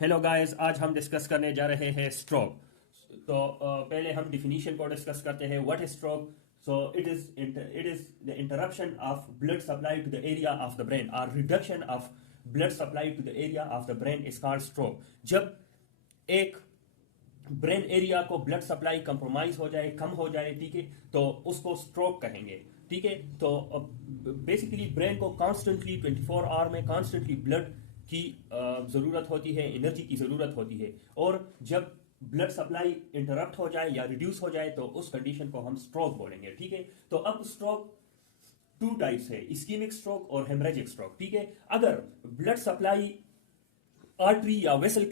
Hello guys, आज हम discuss करने जा रहे हैं स्ट्रोक। तो पहले हम डिफिनीशन को डिस्कस करते हैं। What is stroke? So it is the interruption of blood supply to the area of the brain और reduction of blood supply to the area of the brain is called stroke. जब एक brain area को blood supply compromise हो जाए, कम हो जाए, ठीक है, तो उसको स्ट्रोक कहेंगे। ठीक है, तो बेसिकली ब्रेन को कॉन्स्टेंटली 24 आवर में कॉन्स्टेंटली ब्लड की ज़रूरत होती है, एनर्जी की ज़रूरत होती है। और जब ब्लड सप्लाई इंटरप्ट हो जाए या रिड्यूस हो जाए तो उस कंडीशन को हम स्ट्रोक बोलेंगे। ठीक है, तो अब स्ट्रोक टू टाइप्स है, इस्कीमिक स्ट्रोक और हेमरेजिक स्ट्रोक। ठीक है, अगर ब्लड सप्लाई आर्टरी या वेसल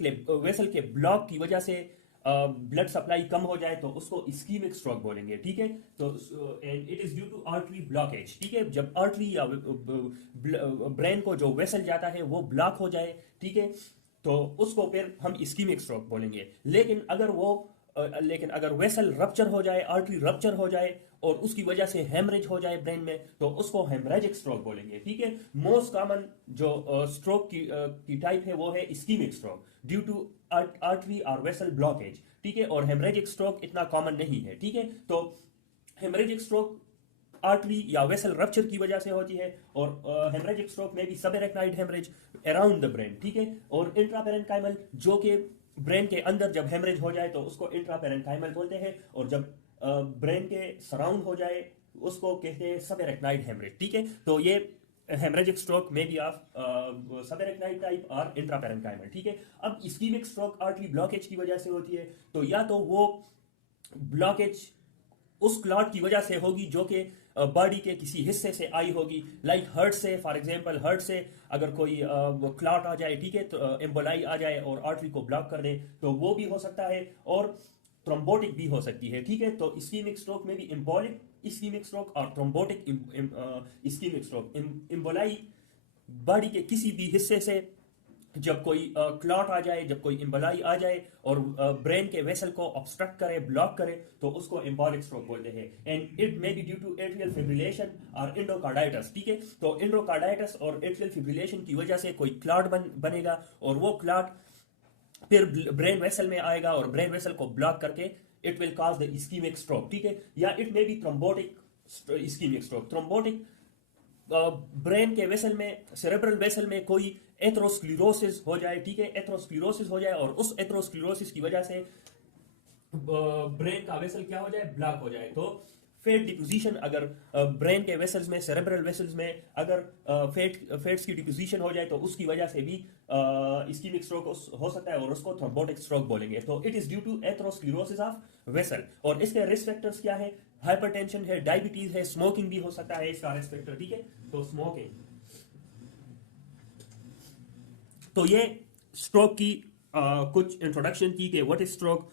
के ब्लॉक की वजह से ब्लड सप्लाई कम हो जाए तो उसको इस्कीमिक स्ट्रोक बोलेंगे। ठीक है, तो and it is due to artery blockage. ठीक है, जब आर्टरी या ब्रेन को जो वेसल जाता है वो ब्लॉक हो जाए, ठीक है, तो उसको फिर हम इस्कीमिक स्ट्रोक बोलेंगे। लेकिन अगर वेसल रप्चर हो जाए, आर्टरी रप्चर हो जाए और उसकी वजह से हेमरेज हो जाए ब्रेन में, तो उसको हेमरेजिक स्ट्रोक बोलेंगे। ठीक है, मोस्ट कॉमन जो स्ट्रोक की टाइप है वो है ischemic stroke due to artery और वेसल ब्लॉकेज। ठीक है, और हेमरेजिक स्ट्रोक इतना कॉमन नहीं है। ठीक है, तो हेमरेजिक स्ट्रोक आर्टरी या वेसल रप्चर की वजह से होती है और हेमरेजिक स्ट्रोक में भी सबएरेक्नाइड हेमरेज अराउंड द ब्रेन। ठीक है, और इंट्रापेरेन्काइमल जो कि ब्रेन के अंदर जब हेमरेज हो जाए तो उसको इंट्रापेरेन्काइमल बोलते हैं, और जब ब्रेन के सराउंड हो जाए उसको कहते हैं सबएरेक्नाइड हेमरेज। ठीक है, तो ये हेमरेजिक स्ट्रोक में भी ऑफ सबएरेक्नाइड टाइप और इंट्रापेरेन्काइमल। ठीक है, अब इस्कीमिक स्ट्रोक आर्टरी ब्लॉकेज की वजह से होती है, तो या तो वो ब्लॉकेज उस क्लॉट की वजह से होगी जो कि बॉडी के किसी हिस्से से आई होगी, लाइक हर्ट से, फॉर एग्जांपल हर्ट से अगर कोई क्लॉट आ जाए, ठीक है, तो एम्बोलाई आ जाए और आर्टरी को ब्लॉक कर दे, तो वो भी हो सकता है, और थ्रोम्बोटिक भी हो सकती है। ठीक है, तो इस्कीमिक स्ट्रोक में भी एम्बोलिक इस्कीमिक स्ट्रोक और thrombotic ischaemic stroke. Emboli body के किसी भी हिस्से से जब कोई क्लॉट आ जाए, जब कोई एम्बोलाई आ जाए और ब्रेन के वेसल को ऑब्स्ट्रक्ट करे, ब्लॉक करे, तो उसको एम्बोलिक स्ट्रोक बोलते हैं। And it may be due to atrial fibrillation और एंडोकार्डाइटिस। ठीक है, तो एंडोकार्डाइटिस और एट्रियल फिब्रिलेशन की वजह से कोई क्लॉट बनेगा और वो क्लॉट फिर ब्रेन वेसल में आएगा और ब्रेन वेसल को ब्लॉक करके it will cause the ischaemic stroke. ठीक है, या it may B thrombotic ischaemic stroke. Thrombotic brain के वेसल में, सेरेब्रल वेसल में कोई एथरोस्क्लेरोसिस हो जाए, ठीक है, एथरोस्क्लेरोसिस हो जाए और उस एथरोस्क्लेरोसिस की वजह से ब्रेन का वेसल क्या हो जाए, ब्लॉक हो जाए, तो फेट डिपोजिशन, अगर ब्रेन के वेसल्स में, सेरेब्रल वेसल्स में अगर फेट्स की डिपोजिशन हो जाए तो उसकी वजह से भी इस्कीमिक स्ट्रोक हो सकता है और उसको थ्रोम्बोटिक स्ट्रोक बोलेंगे। तो it is due to atherosclerosis of vessel. और इसके रिस्क फैक्टर्स क्या है? हाइपरटेंशन है, डायबिटीज है, स्मोकिंग भी हो सकता है इसका रिस्क फैक्टर। ठीक है, तो स्मोकिंग। तो ये स्ट्रोक की कुछ इंट्रोडक्शन की कि what is stroke,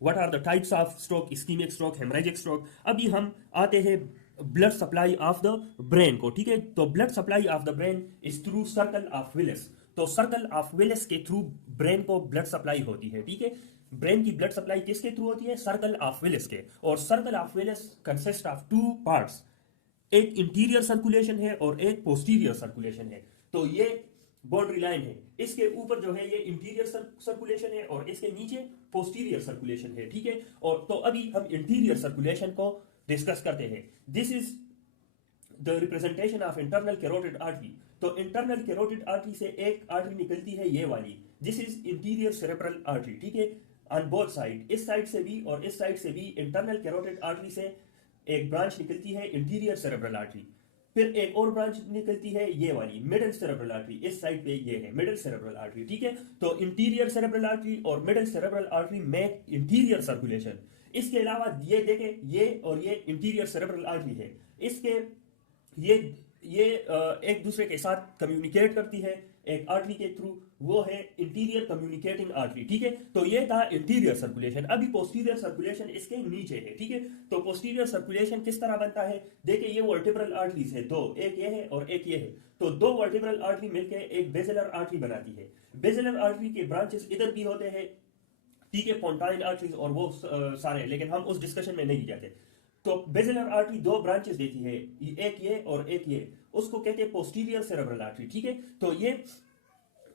what are the types of stroke, ischemic stroke, hemorrhagic stroke. अभी हम आते हैं blood supply of the brain को। ठीक है, तो blood supply of the brain is through circle of Willis. तो सर्कल ऑफ विलिस के थ्रू ब्रेन को ब्लड सप्लाई होती है। ठीक है, ब्रेन की ब्लड सप्लाई किसके थ्रू होती है? सर्कल ऑफ विलिस के। और circle of Willis consist of two parts, एक इंटीरियर सर्कुलेशन है और एक पोस्टीरियर सर्कुलेशन है। तो ये बाउंड्री लाइन है, इसके ऊपर जो है ये इंटीरियर सर्कुलेशन है और इसके नीचे पोस्टीरियर सर्कुलेशन है। ठीक है, और तो अभी हम इंटीरियर सर्कुलेशन को डिस्कस करते हैं। This is the representation of internal carotid artery. तो इंटरनल कैरोटिड आर्टरी से एक आर्टरी निकलती है, ये वाली, this is interior cerebral artery. ठीक है, ऑन बोथ साइड, इस साइड से भी और इस साइड से भी इंटरनल कैरोटिड आर्टरी से एक ब्रांच निकलती है, इंटीरियर सेरेब्रल आर्टरी। फिर एक और ब्रांच निकलती है, ये वाली मिडिल सेरेब्रल आर्टरी, इस साइड पे ये है मिडिल सेरेब्रल आर्टरी। ठीक है, तो इंटीरियर सेरेब्रल आर्टरी और मिडिल सेरेब्रल आर्टरी में इंटीरियर सर्कुलेशन। इसके अलावा ये देखें, ये और ये इंटीरियर सेरेब्रल आर्टरी है, इसके ये एक दूसरे के साथ कम्युनिकेट करती है एक आर्टरी के थ्रू, वो है इंटीरियर कम्युनिकेटिंग आर्टरी। ठीक है, तो ये था इंटीरियर सर्कुलेशन। अभी पोस्टीरियर सर्कुलेशन इसके नीचे है। ठीक है, तो पोस्टीरियर सर्कुलेशन किस तरह बनता है? देखिए, ये वर्टिब्रल आर्टरीज है दो, एक ये है और एक ये है। तो दो वर्टिब्रल आर्टरी मिलकर एक बेसिलर आर्टरी बनाती है। बेसिलर आर्टरी के ब्रांचेस इधर भी होते हैं, ठीक है, पोंटाइन आर्टरीज और वो सारे, लेकिन हम उस डिस्कशन में नहीं जाते। तो बेसिलर आर्टरी दो ब्रांचेस देती है, एक ये और एक ये, उसको कहते हैं पोस्टीरियर सेरेब्रल आर्टरी। ठीक है, तो ये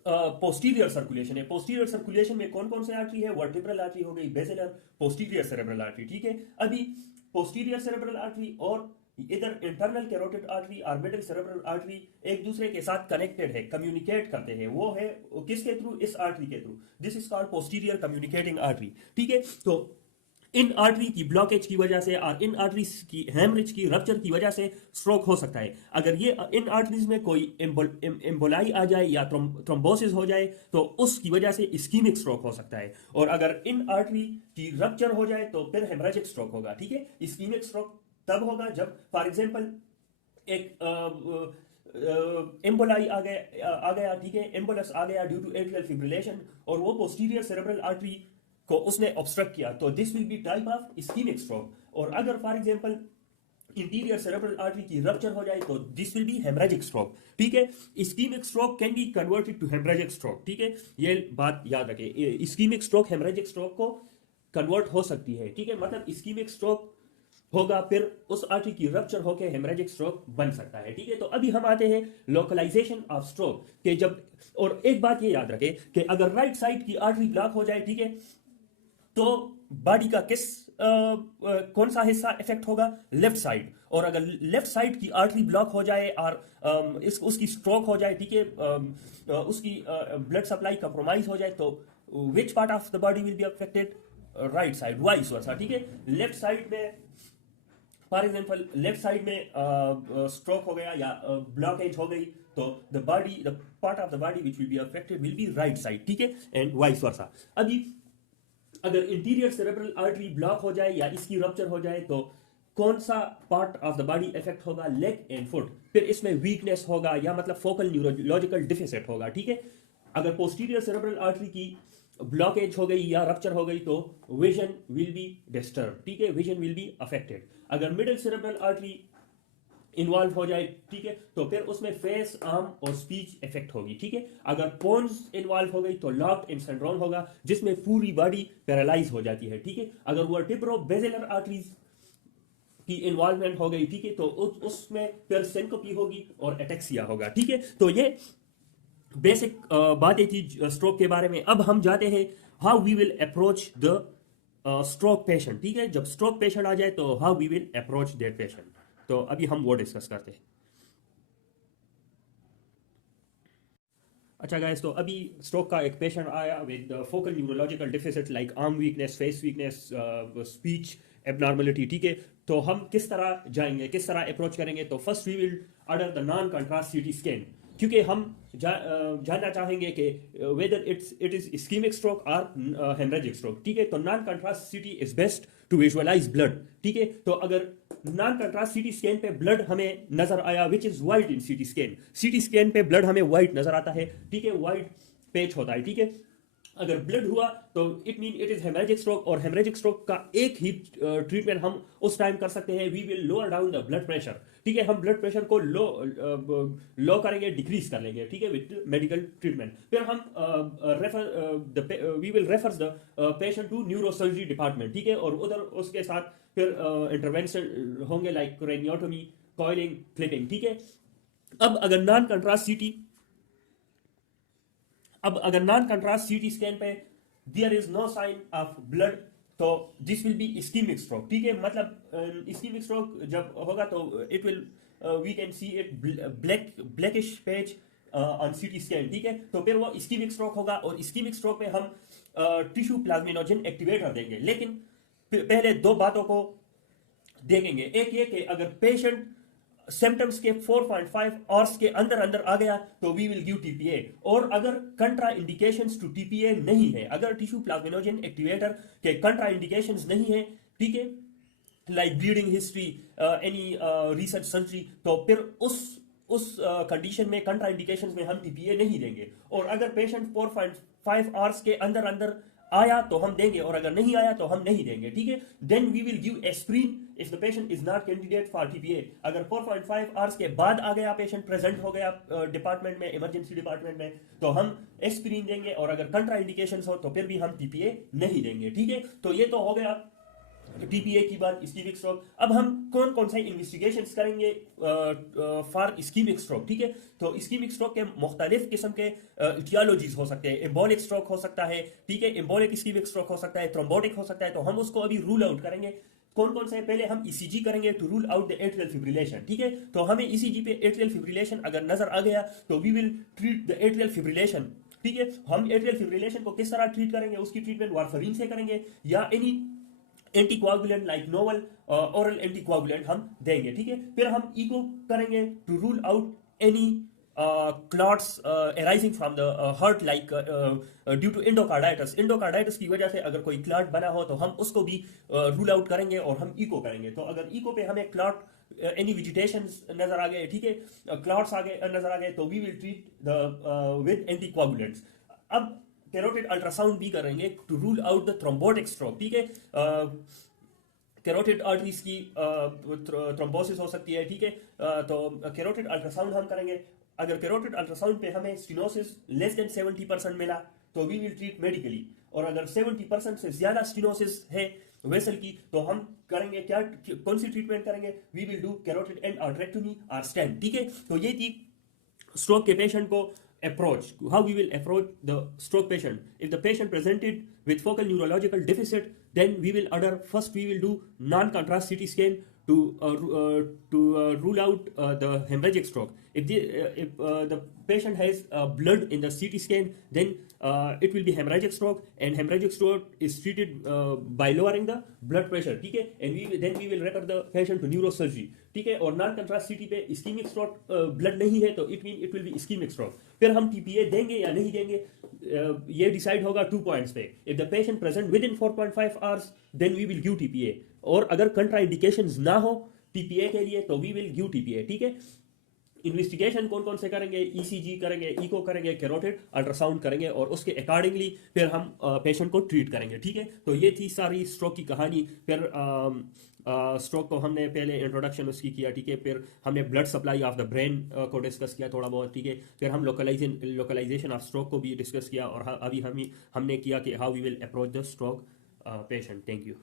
पोस्टीरियर सर्कुलेशन है। पोस्टीरियर सर्कुलेशन में कौन कौन से आर्टरी है? वर्टिब्रल आर्टरी हो गई, बेसिलर, पोस्टीरियर सेरेब्रल आर्टरी, ठीक है। अभी पोस्टीरियर सेरेब्रल आर्टरी और इधर इंटरनल कैरोटिड आर्टरी और मिडिल सेरेब्रल आर्टरी एक दूसरे के साथ कनेक्टेड है, कम्युनिकेट करते हैं। वो है किसके थ्रू? इस आर्टरी के through. This is called posterior communicating artery, ठीक है। तो इन आर्टरी की ब्लॉकेज की वजह से और इन आर्टरीज की हेमरेज की रप्चर की वजह से स्ट्रोक हो सकता है। अगर ये इन आर्टरीज में कोई एम्बोलाई आ जाए या थ्रोम्बोसिस हो जाए तो उसकी वजह से इस्कीमिक स्ट्रोक हो सकता है। और अगर इन आर्टरी की रप्चर हो जाए तो फिर हेमरेजिक स्ट्रोक होगा, ठीक है। इस्कीमिक स्ट्रोक तब होगा जब फॉर एग्जांपल एक एम्बोलाई आ गया, ठीक है, एम्बोलस आ गया ड्यू टू एट्रियल फिब्रिलेशन और वो पोस्टीरियर सेरेब्रल आर्टरी को उसने ऑब्स्ट्रक्ट किया, तो this will be type of ischemic stroke. और अगर for example interior cerebral artery की रप्चर हो जाए तो this will be hemorrhagic stroke, ठीक है। Ischemic stroke can be converted to hemorrhagic stroke, ठीक है। ये बात याद रखें, इस्कीमिक स्ट्रोक हेमरेजिक स्ट्रोक को कन्वर्ट हो सकती है, ठीक है। मतलब इस्कीमिक स्ट्रोक होगा फिर उस आर्टरी की रप्चर होकर हेमरेजिक स्ट्रोक बन सकता है, ठीक है। तो अभी हम आते हैं लोकलाइजेशन ऑफ स्ट्रोक के जब, और एक बात ये याद रखें कि अगर राइट साइड की आर्टरी ब्लॉक हो जाए, ठीक है, तो बॉडी का कौन सा हिस्सा इफेक्ट होगा? Left side. और अगर लेफ्ट साइड की आर्टरी ब्लॉक हो जाए और उसकी स्ट्रोक हो जाए, ठीक है, उसकी ब्लड सप्लाई कंप्रोमाइज हो जाए तो which part of the body will be affected? Right side, vice versa, ठीक है। लेफ्ट साइड में फॉर एग्जाम्पल लेफ्ट साइड में स्ट्रोक हो गया या ब्लॉकेज हो गई तो the part of the body which will be affected will be right side, ठीक है, एंड वाइस वर्सा। अभी अगर इंटीरियर सेरेब्रल आर्टरी ब्लॉक हो जाए या इसकी रप्चर हो जाए तो कौन सा part of the body effect होगा? Leg and foot. फिर इसमें वीकनेस होगा या मतलब फोकल न्यूरोलॉजिकल डिफिसिट होगा, ठीक है। अगर पोस्टीरियर सेरेब्रल आर्टरी की ब्लॉकेज हो गई या रप्चर हो गई तो विजन विल बी डिस्टर्ब, ठीक है, विजन विल बी अफेक्टेड। अगर मिडिल सेरेब्रल आर्टरी इन्वॉल्व हो जाए, ठीक है, तो फिर उसमें फेस, आर्म और स्पीच इफेक्ट होगी, ठीक है। अगर पोन्स इन्वॉल्व हो गई तो लॉक्ड इन सिंड्रोम होगा जिसमें पूरी बॉडी पैरालाइज हो जाती है, ठीक है। अगर वर्टिब्रो बेसिलर आर्टरीज की इन्वॉल्वमेंट हो गई, ठीक है, तो उसमें फिर सिंकोपी होगी और एटेक्सिया होगा, ठीक है। तो ये बेसिक बातें थी स्ट्रोक के बारे में। अब हम जाते हैं how we will approach the stroke patient, ठीक है। जब स्ट्रोक पेशेंट आ जाए तो how we will approach that patient, तो अभी हम वो डिस्कस करते हैं। अच्छा गाइस, तो अभी स्ट्रोक का एक पेशेंट आया with focal neurological deficit like arm weakness, face weakness, speech abnormality, ठीक है। तो हम किस तरह जाएंगे, किस तरह अप्रोच करेंगे? तो first we will order the non contrast CT scan, क्योंकि हम जानना चाहेंगे कि whether it is ischemic stroke और हेमरेजिक स्ट्रोक, ठीक है। तो non contrast CT is best to visualize blood, ठीक है। तो अगर नॉन कंट्रास्ट सीटी स्कैन पे ब्लड हमें नजर आया which is white in CT scan, सीटी स्कैन पे ब्लड हमें वाइट नजर आता है, ठीक है, वाइट पेच होता है, ठीक है। अगर ब्लड हुआ तो it mean it is haemorrhagic stroke, और हेमरेजिक स्ट्रोक का एक ही ट्रीटमेंट हम उस टाइम कर सकते हैं, we will lower down the blood pressure, ठीक है। हम ब्लड प्रेशर को लो करेंगे, डिक्रीज कर लेंगे, ठीक है, विद मेडिकल ट्रीटमेंट। फिर हम we will refer the patient to neurosurgery department, ठीक है, और उधर उसके साथ फिर इंटरवेंशन होंगे लाइक क्रेनियोटोमी, कॉइलिंग, क्लिपिंग, ठीक है। अब अगर नॉन कंट्रास्ट सीटी स्कैन पे there is no sign of blood तो this will be ischaemic stroke, ठीक है। मतलब इस्कीमिक स्ट्रोक जब होगा तो it will we can see it blackish patch on CT scan, ठीक है। तो फिर वो इस्कीमिक स्ट्रोक होगा, और इस्कीमिक स्ट्रोक में हम टिश्यू प्लाज्मिनोजन एक्टिवेटर देंगे। लेकिन पहले दो बातों को देखेंगे, एक ये कि अगर पेशेंट सिम्टम्स के 4.5 आवर्स के अंदर आ गया तो वी विल गिव टीपीए, और अगर कंट्रा इंडिकेशंस टू टीपीए नहीं है, अगर टिश्यू प्लाज्मिनोजन एक्टिवेटर के कंट्रा इंडिकेशंस नहीं है, ठीक है, like bleeding history, any research surgery, तो फिर उस कंडीशन में कंट्रा इंडिकेशंस में हम टीपीए नहीं देंगे। और अगर पेशेंट 4.5 आवर्स के अंदर आया तो हम देंगे, और अगर नहीं आया तो हम नहीं देंगे, ठीक है। Then we will give aspirin if the patient is not candidate for tPA. अगर 4.5 आवर्स के बाद आ गया, पेशेंट प्रेजेंट हो गया डिपार्टमेंट में, इमरजेंसी डिपार्टमेंट में, तो हम एस्प्रिन देंगे, और अगर कंट्रा इंडिकेशंस हो तो फिर भी हम टीपीए नहीं देंगे, ठीक है। तो ये तो हो गया टीपीए की बात, इस्कीमिक स्ट्रोक। अब हम कौन कौन से इन्वेस्टिगेशंस करेंगे फॉर इस्कीमिक स्ट्रोक, ठीक है। तो इस्कीमिक स्ट्रोक के मुख्तलिफ किस्म के इटियोलॉजीज हो सकते हैं। एम्बोलिक स्ट्रोक हो सकता है, ठीक है, एम्बोलिक इस्कीमिक स्ट्रोक हो सकता है, थ्रोम्बोटिक हो सकता है। तो हम उसको अभी रूल आउट करेंगे कौन कौन से। पहले हम ईसीजी करेंगे to rule out the atrial fibrillation, ठीक है। तो हमें ईसीजी पे एट्रियल फिब्रिलेशन अगर नजर आ गया तो we will treat the atrial fibrillation, ठीक है। हम एट्रियल फिब्रिलेशन को किस तरह ट्रीट करेंगे, उसकी ट्रीटमेंट वारफरीन से करेंगे या any anticoagulant like novel oral anticoagulant हम देंगे, ठीक है। फिर हम इको करेंगे to rule out any clots arising from the heart like due to endocarditis। endocarditis की वजह से अगर कोई क्लॉट बना हो तो हम उसको भी रूल आउट करेंगे और हम इको करेंगे। तो अगर इको पे हमें क्लॉट एनी वेजिटेशन नजर आ गए, ठीक है, क्लॉट्स नजर आ गए, तो we will treat the with anticoagulants. अब कैरोटिड अल्ट्रासाउंड भी करेंगे to rule out the thrombotic stroke, ठीक है। कैरोटिड आर्टरीज की थ्रोम्बोसिस हो सकती है, ठीक है। तो कैरोटिड अल्ट्रासाउंड हम करेंगे। अगर कैरोटिड अल्ट्रासाउंड पे हमें स्टेनोसिस लेस देन 70% मिला तो वी विल ट्रीट मेडिकली, और अगर 70% से ज्यादा स्टेनोसिस है वेसल की तो हम करेंगे क्या, कौन सी ट्रीटमेंट करेंगे, we will do carotid endarterectomy और स्टेंट, ठीक है। तो ये थी stroke के patient को approach, how we will approach the stroke patient. If the patient presented with focal neurological deficit, then we will first we will do non-contrast CT scan to rule out the hemorrhagic stroke. If the patient has blood in the CT scan, then it will be hemorrhagic stroke, and hemorrhagic stroke is treated by lowering the blood pressure, ठीक है। and then we will refer the patient to neurosurgery, ठीक है। और non contrast सीटी पे ischaemic stroke blood नहीं है तो it will be ischaemic stroke. फिर हम टीपीए देंगे या नहीं देंगे, ये डिसाइड होगा 2 पॉइंट्स पे। If the patient present within 4.5 hours then we will give tPA, और अगर कंट्राइंडिकेशंस ना हो टीपीए के लिए तो वी विल गिव टीपीए, ठीक है। इन्वेस्टिगेशन कौन कौन से करेंगे, ईसीजी करेंगे, इको करेंगे, कैरोटिड अल्ट्रासाउंड करेंगे, और उसके अकॉर्डिंगली फिर हम पेशेंट को ट्रीट करेंगे, ठीक है। तो ये थी सारी स्ट्रोक की कहानी। फिर स्ट्रोक को हमने पहले इंट्रोडक्शन उसकी किया, ठीक है। फिर हमने blood supply of the brain को डिस्कस किया थोड़ा बहुत, ठीक है। फिर हम लोकलाइजेशन ऑफ स्ट्रोक को भी डिस्कस किया, और अभी हमने किया कि how we will approach the stroke patient. Thank you.